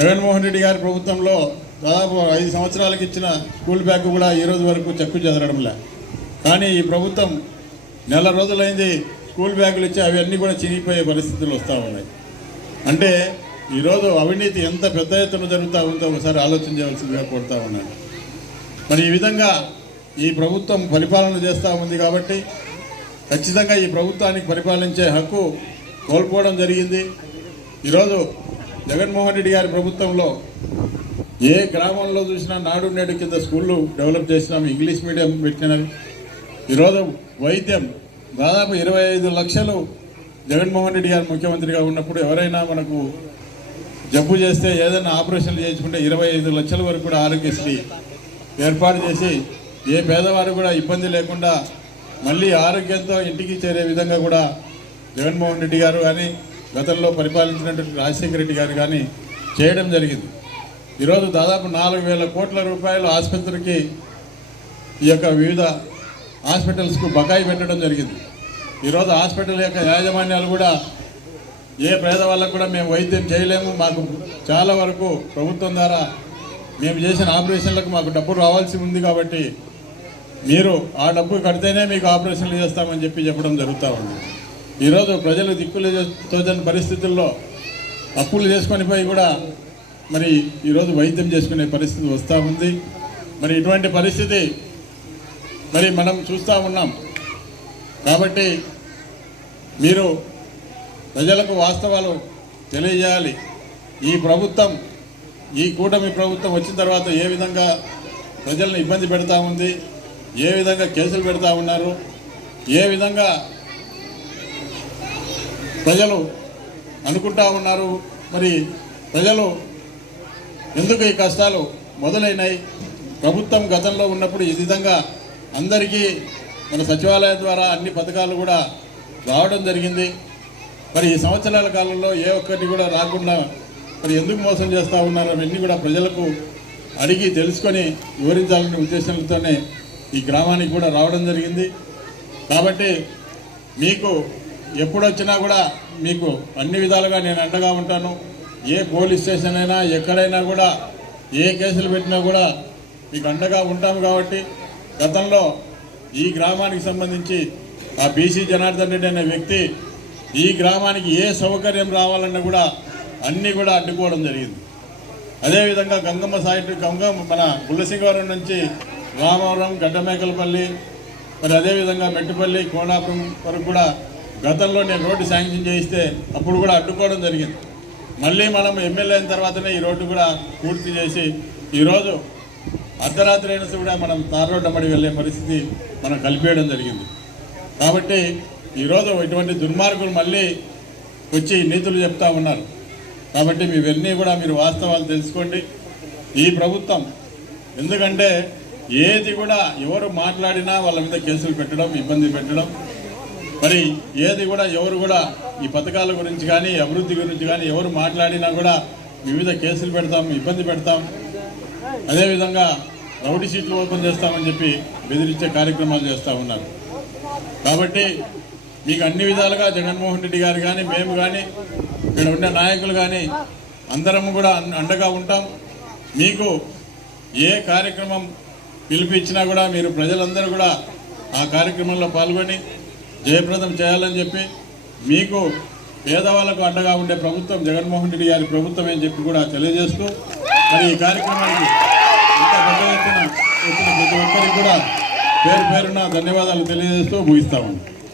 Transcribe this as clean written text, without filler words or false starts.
జగన్మోహన్ రెడ్డి గారి ప్రభుత్వంలో దాదాపు 5 సంవత్సరాలకు ఇచ్చిన స్కూల్ బ్యాగ్ కూడా ఈ రోజు వరకు చెక్కు చెదరడంలే. కానీ ఈ ప్రభుత్వం నెల రోజులైంది స్కూల్ బ్యాగులు ఇచ్చి అవన్నీ కూడా చినిగిపోయే పరిస్థితులు వస్తూ ఉన్నాయి. అంటే ఈరోజు అవినీతి ఎంత పెద్ద ఎత్తున జరుగుతూ ఉందో ఒకసారి ఆలోచన చేయవలసిందిగా కోరుతా ఉన్నాను. మరి ఈ విధంగా ఈ ప్రభుత్వం పరిపాలన చేస్తూ ఉంది కాబట్టి ఖచ్చితంగా ఈ ప్రభుత్వానికి పరిపాలించే హక్కు కోల్పోవడం జరిగింది. ఈరోజు జగన్మోహన్ రెడ్డి గారి ప్రభుత్వంలో ఏ గ్రామంలో చూసినా నాడు నేడు కింద స్కూళ్ళు డెవలప్ చేసినాము, ఇంగ్లీష్ మీడియం పెట్టినారు. ఈరోజు వైద్యం దాదాపు 25 లక్షలు జగన్మోహన్ రెడ్డి గారు ముఖ్యమంత్రిగా ఉన్నప్పుడు ఎవరైనా మనకు జబ్బు చేస్తే ఏదైనా ఆపరేషన్లు చేయించుకుంటే 25 లక్షల వరకు కూడా ఆరోగ్యశ్రీ ఏర్పాటు చేసి ఏ పేదవారు కూడా ఇబ్బంది లేకుండా మళ్ళీ ఆరోగ్యంతో ఇంటికి చేరే విధంగా కూడా జగన్మోహన్ రెడ్డి గారు కానీ గతంలో పరిపాలించినటువంటి రాజశేఖర రెడ్డి గారు కానీ చేయడం జరిగింది. ఈరోజు దాదాపు 4,000 కోట్ల రూపాయలు ఆసుపత్రికి ఈ యొక్క వివిధ హాస్పిటల్స్కు బకాయి పెట్టడం జరిగింది. ఈరోజు హాస్పిటల్ యొక్క యాజమాన్యాలు కూడా ఏ పేదవాళ్ళకు కూడా మేము వైద్యం చేయలేము, మాకు చాలా వరకు ప్రభుత్వం ద్వారా మేము చేసిన ఆపరేషన్లకు మాకు డబ్బు రావాల్సి ఉంది కాబట్టి మీరు ఆ డబ్బు కడితేనే మీకు ఆపరేషన్లు చేస్తామని చెప్పడం జరుగుతూ ఉంది. ఈరోజు ప్రజలు దిక్కులు తోచని పరిస్థితుల్లో అప్పులు చేసుకొని పోయి కూడా మరి ఈరోజు వైద్యం చేసుకునే పరిస్థితి వస్తూ ఉంది. మరి ఇటువంటి పరిస్థితి మరి మనం చూస్తూ ఉన్నాం. కాబట్టి మీరు ప్రజలకు వాస్తవాలు తెలియజేయాలి. ఈ ప్రభుత్వం, ఈ కూటమి ప్రభుత్వం వచ్చిన తర్వాత ఏ విధంగా ప్రజలను ఇబ్బంది పెడతా ఉంది, ఏ విధంగా కేసులు పెడతా ఉన్నారు, ఏ విధంగా ప్రజలు అనుకుంటా ఉన్నారు, మరి ప్రజలు ఎందుకు ఈ కష్టాలు మొదలైనాయి. ప్రభుత్వం గతంలో ఉన్నప్పుడు ఈ విధంగా అందరికీ మన సచివాలయం ద్వారా అన్ని పథకాలు కూడా రావడం జరిగింది. మరి ఈ సంవత్సరాల కాలంలో ఏ ఒక్కటి కూడా రాకుండా మరి ఎందుకు మోసం చేస్తూ ఉన్నారో అవన్నీ కూడా ప్రజలకు అడిగి తెలుసుకొని వివరించాలనే ఉద్దేశంతోనే ఈ గ్రామానికి కూడా రావడం జరిగింది. కాబట్టి మీకు ఎప్పుడొచ్చినా కూడా మీకు అన్ని విధాలుగా నేను అండగా ఉంటాను. ఏ పోలీస్ స్టేషన్ అయినా ఎక్కడైనా కూడా ఏ కేసులు పెట్టినా కూడా మీకు అండగా ఉంటాము. కాబట్టి గతంలో ఈ గ్రామానికి సంబంధించి ఆ బీసీ జనార్దన్ రెడ్డి అనే వ్యక్తి ఈ గ్రామానికి ఏ సౌకర్యం రావాలన్నా కూడా అన్నీ కూడా అడ్డుకోవడం జరిగింది. అదేవిధంగా గంగమ్మ మన గుల్లసింగవరం నుంచి రామవరం, గడ్డమేకలపల్లి, మరి అదేవిధంగా మెట్టుపల్లి, కోనాపురం వరకు కూడా గతంలో నేను రోడ్డు శాంక్షన్ చేయిస్తే అప్పుడు కూడా అడ్డుకోవడం జరిగింది. మళ్ళీ మనం ఎమ్మెల్యే అయిన తర్వాతనే ఈ రోడ్డు కూడా పూర్తి చేసి ఈరోజు అర్ధరాత్రి అయినా కూడా మనం తార్ రోడ్డు అమ్మడి వెళ్ళే పరిస్థితి మనం కలిపేయడం జరిగింది. కాబట్టి ఈరోజు ఇటువంటి దుర్మార్గులు మళ్ళీ వచ్చి నీతులు చెప్తా ఉన్నారు. కాబట్టి మీవన్నీ కూడా మీరు వాస్తవాలు తెలుసుకోండి. ఈ ప్రభుత్వం ఎందుకంటే ఏది కూడా ఎవరు మాట్లాడినా వాళ్ళ మీద కేసులు పెట్టడం, ఇబ్బంది పెట్టడం, మరి ఏది కూడా ఎవరు కూడా ఈ పథకాల గురించి కానీ అభివృద్ధి గురించి కానీ ఎవరు మాట్లాడినా కూడా వివిధ కేసులు పెడతాం, ఇబ్బంది పెడతాం, అదేవిధంగా రౌడీ షీట్లు ఓపెన్ చేస్తామని చెప్పి బెదిరించే కార్యక్రమాలు చేస్తూ ఉన్నారు. కాబట్టి మీకు అన్ని విధాలుగా జగన్మోహన్ రెడ్డి గారు కానీ మేము కానీ ఇక్కడ ఉండే నాయకులు కానీ అందరం కూడా అండగా ఉంటాం. మీకు ఏ కార్యక్రమం పిలిపించినా కూడా మీరు ప్రజలందరూ కూడా ఆ కార్యక్రమంలో పాల్గొని జయప్రదం చేయాలని చెప్పి మీకు పేదవాళ్లకు అండగా ఉండే ప్రభుత్వం జగన్మోహన్ రెడ్డి గారి ప్రభుత్వం అని చెప్పి కూడా తెలియజేస్తూ మరి ఈ కార్యక్రమానికి ఇంత పెద్ద ఎత్తున ప్రతి ఒక్కరికి కూడా పేరు పేరున ధన్యవాదాలు తెలియజేస్తూ ముగిస్తామండి.